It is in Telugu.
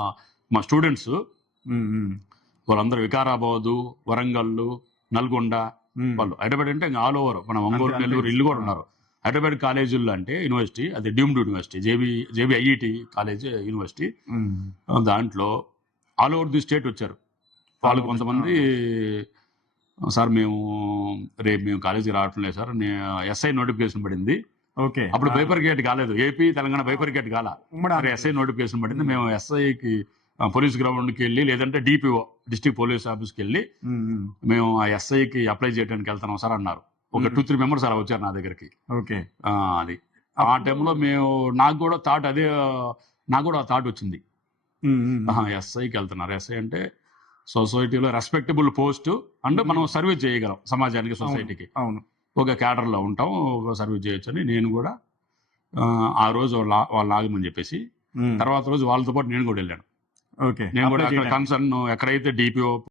మా స్టూడెంట్స్ ఉమ్, ఉమ్, వాళ్ళందరూ వికారాబాదు, వరంగల్, నల్గొండ, ఉమ్. వాళ్ళు హైదరాబాద్ అంటే ఇంకా ఆల్ ఓవర్ మన ఒంగోలు, అంతే, నెల్లూరు అంతే. ఇల్లు కూడా ఉన్నారు. హైదరాబాద్ కాలేజీల్లో అంటే యూనివర్సిటీ, అది deemed university, JB IIT college university. Um. దాంట్లో ఆల్ ఓవర్ ది స్టేట్ వచ్చారు వాళ్ళు. over the- కొంతమంది సార్ మేము కాలేజీకి రావటం లేదు సార్, ఎస్ఐ నోటిఫికేషన్ పడింది. ఓకే. అప్పుడు బైపర్గేట్ కాలేదు, ఏపీ తెలంగాణ బైపర్గేట్ కాల. ఉమ్మడి సరే ఎస్ఐ నోటిఫికేషన్ పడింది, ఉమ్. మేము ఎస్ఐకి పోలీస్ గ్రౌండ్కి వెళ్ళి, లేదంటే డిపిఓ డిస్ట్రిక్ట్ పోలీస్ ఆఫీస్కి వెళ్ళి ఉమ్, ఉమ్. మేము ఆ ఎస్ఐకి అప్లై చేయడానికి వెళ్తున్నాం సార్ అన్నారు. ఒక 2-3 మెంబర్స్ అలా వచ్చారు నా దగ్గరికి. ఓకే. అది ఆ టైంలో నాకు కూడా ఆ థాట్ వచ్చింది, ఉమ్, ఉమ్. ఎస్ఐకి వెళ్తున్నారు. ఎస్ఐ అంటే సొసైటీలో రెస్పెక్టబుల్ పోస్ట్ అండ్ మనం సర్వీస్ చేయగలం సమాజానికి, సొసైటీకి. అవును. ఒక క్యాడర్లో ఉంటాం, ఒక సర్వీస్ చేయొచ్చు అని నేను కూడా ఆ రోజు వాళ్ళు ఆగమని చెప్పేసి, ఉమ్. తర్వాత రోజు వాళ్ళతో పాటు నేను కూడా వెళ్ళాను. ఓకే. నేను కూడా Apply అక్కడ చేయడానికి. కన్సర్న్ ఎక్కడైతే డిపిఓ